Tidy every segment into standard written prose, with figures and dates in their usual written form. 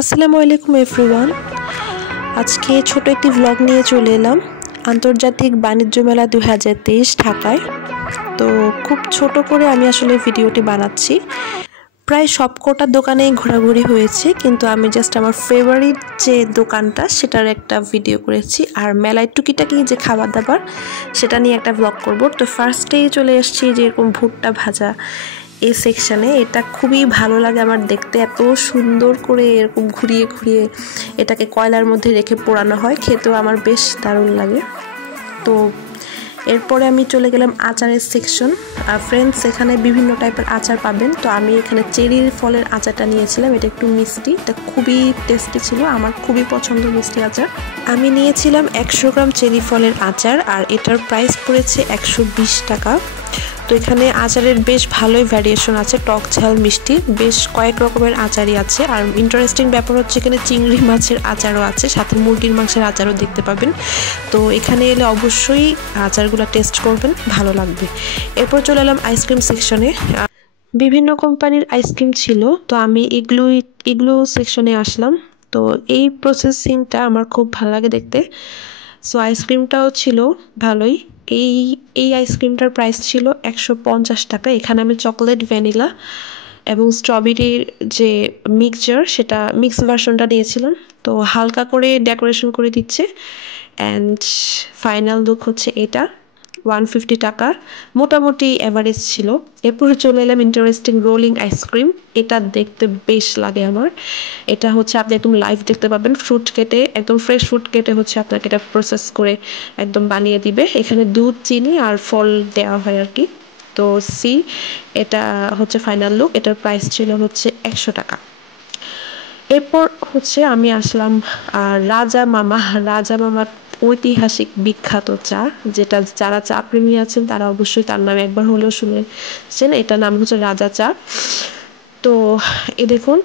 আসসালামু আলাইকুম এভরিওয়ান। আজকে ছোট একটি ভ্লগ নিয়ে চলে এলাম আন্তর্জাতিক বাণিজ্য মেলা 2023 ঢাকায়। তো খুব ছোট করে আমি আসলে ভিডিওটি বানাচ্ছি। প্রায় সবকটা দোকানেই ঘোরাঘুরি হয়েছে, কিন্তু আমি জাস্ট আমার ফেভারিট যে দোকানটা সেটার একটা ভিডিও করেছি, আর মেলায় টুকিটাকি যে খাবার দাবার সেটা নিয়ে একটা ভ্লগ করব। তো ফার্স্টেই চলে এসেছি যেরকম ভুট্টা ভাজা এই সেকশানে। এটা খুবই ভালো লাগে আমার দেখতে, এত সুন্দর করে এরকম ঘুরিয়ে ঘুরিয়ে এটাকে কয়লার মধ্যে রেখে পোড়ানো হয়, খেতেও আমার বেশ দারুণ লাগে। তো এরপরে আমি চলে গেলাম আচারের সেকশন। ফ্রেন্ডস, এখানে বিভিন্ন টাইপের আচার পাবেন। তো আমি এখানে চেরির ফলের আচারটা নিয়েছিলাম, এটা একটু মিষ্টি, এটা খুবই টেস্টি ছিল, আমার খুবই পছন্দ মিষ্টি আচার। আমি নিয়েছিলাম 100 গ্রাম চেরি ফলের আচার, আর এটার প্রাইস পড়েছে 120 টাকা। তো এখানে আচারের বেশ ভালোই ভ্যারিয়েশন আছে, টক ঝাল মিষ্টি, বেশ কয়েক রকমের আচারই আছে। আর ইন্টারেস্টিং ব্যাপার হচ্ছে এখানে চিংড়ি মাছের আচারও আছে, সাথে মুরগির মাংসের আচারও দেখতে পাবেন। তো এখানে এলে অবশ্যই আচারগুলো টেস্ট করবেন, ভালো লাগবে। এরপর চলে এলাম আইসক্রিম সেকশনে। বিভিন্ন কোম্পানির আইসক্রিম ছিল, তো আমি এগুলো সেকশনে আসলাম। তো এই প্রসেসিংটা আমার খুব ভালো লাগে দেখতে। সো আইসক্রিমটাও ছিল ভালোই। এই এই আইসক্রিমটার প্রাইস ছিল 150 টাকা। এখানে আমি চকলেট, ভ্যানিলা এবং স্ট্রবেরির যে মিক্সচার সেটা মিক্স ভার্সনটা নিয়েছিলাম। তো হালকা করে ডেকোরেশন করে দিচ্ছে, অ্যান্ড ফাইনাল লুক হচ্ছে এটা। 150 টাকা, মোটামুটি অ্যাভারেজ ছিল। এরপরে চলে এলাম ইন্টারেস্টিং রোলিং আইসক্রিম। এটা দেখতে বেশ লাগে আমার। এটা হচ্ছে আপনি একদম লাইভ দেখতে পাবেন, ফ্রুট কেটে, একদম ফ্রেশ ফ্রুট কেটে হচ্ছে আপনাকে এটা প্রসেস করে একদম বানিয়ে দিবে। এখানে দুধ, চিনি আর ফল দেওয়া হয় আর কি। তো এটা হচ্ছে ফাইনাল লুক। এটার প্রাইস ছিল হচ্ছে 100 টাকা। এরপর হচ্ছে আমি আসলাম রাজা মামার ঐতিহাসিক বিখ্যাত চা, যেটা যারা চা প্রেমী আছেন তারা অবশ্যই তার নাম একবার হলেও শুনেছেন। এটার নাম হচ্ছে রাজা চা। তো দেখুন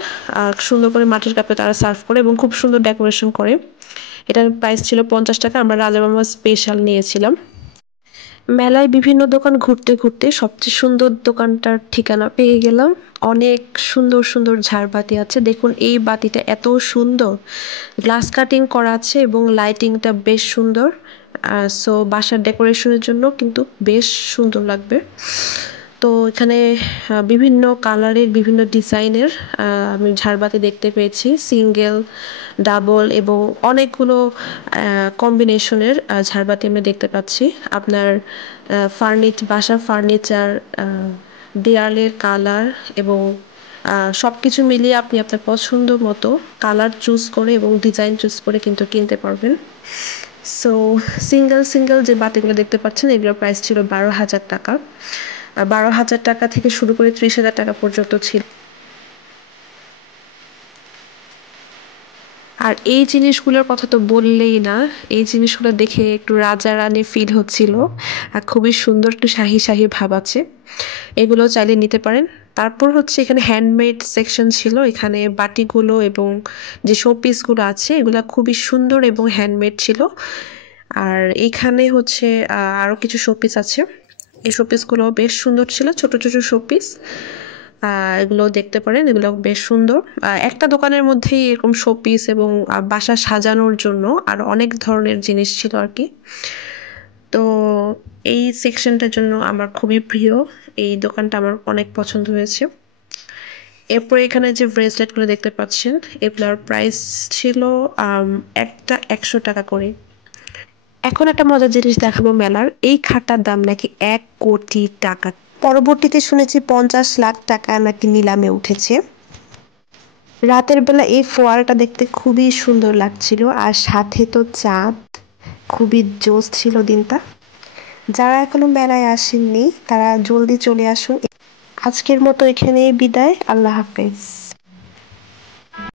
সুন্দর করে মাটির কাপে তারা সার্ভ করে এবং খুব সুন্দর ডেকোরেশন করে। এটার প্রাইস ছিল 50 টাকা। আমরা রাজা মামা স্পেশাল নিয়েছিলাম। মেলায় বিভিন্ন দোকান ঘুরতে ঘুরতে সবচেয়ে সুন্দর দোকানটার ঠিকানা পেয়ে গেলাম। অনেক সুন্দর সুন্দর ঝাড়বাতি আছে, দেখুন এই বাতিটা এত সুন্দর, গ্লাস কাটিং করা আছে এবং লাইটিংটা বেশ সুন্দর। সো বাসার ডেকোরেশনের জন্য কিন্তু বেশ সুন্দর লাগবে। তো এখানে বিভিন্ন কালারের, বিভিন্ন ডিজাইনের আমি ঝাড়বাতি দেখতে পেয়েছি, সিঙ্গেল, ডাবল এবং অনেকগুলো কম্বিনেশনের ঝাড়বাতি আমি দেখতে পাচ্ছি। আপনার বাসার ফার্নিচার, দেয়ালের কালার এবং সব কিছু মিলিয়ে আপনি আপনার পছন্দ মতো কালার চুজ করে এবং ডিজাইন চুজ করে কিন্তু কিনতে পারবেন। সো সিঙ্গেল সিঙ্গেল যে বাতিগুলো দেখতে পাচ্ছেন এগুলোর প্রাইস ছিল 12,000 টাকা। 12,000 টাকা থেকে শুরু করে 30,000 টাকা পর্যন্ত ছিল। আর এই জিনিসগুলোর কথা তো বললেই না, এই জিনিসগুলো দেখে একটু রাজা রানী ফিল হচ্ছিল, আর খুবই সুন্দর একটু শাহি শাহি ভাব আছে। এগুলো চাইলে নিতে পারেন। তারপর হচ্ছে এখানে হ্যান্ডমেড সেকশন ছিল, এখানে বাটিগুলো এবং যে শোপিসগুলো আছে এগুলো খুবই সুন্দর এবং হ্যান্ডমেড ছিল। আর এইখানে হচ্ছে আরও কিছু শোপিস আছে, এই শোপিসগুলো বেশ সুন্দর ছিল, ছোট ছোট শোপিস। এগুলো দেখতে পারেন, এগুলো বেশ সুন্দর। একটা দোকানের মধ্যেই এরকম শোপিস এবং বাসা সাজানোর জন্য আর অনেক ধরনের জিনিস ছিল আর কি। তো এই সেকশনটার জন্য আমার খুবই প্রিয়, এই দোকানটা আমার অনেক পছন্দ হয়েছে। এরপর এখানে যে ব্রেসলেটগুলো দেখতে পাচ্ছেন এগুলোর প্রাইস ছিল একটা 100 টাকা করে। এখন একটা মজার জিনিস দেখাবো মেলার, এই খাটটার দাম নাকি 1 কোটি টাকা। পরবর্তীতে শুনেছি 50 লাখ টাকা নাকি নিলামে উঠেছে। রাতের বেলা এই ফোয়ারাটা দেখতে খুবই সুন্দর লাগছিল, আর সাথে তো চাঁদ, খুবই জোস ছিল দিনটা। যারা এখনো মেলায় আসেননি তারা জলদি চলে আসুন। আজকের মতো এখানেই বিদায়, আল্লাহ হাফেজ।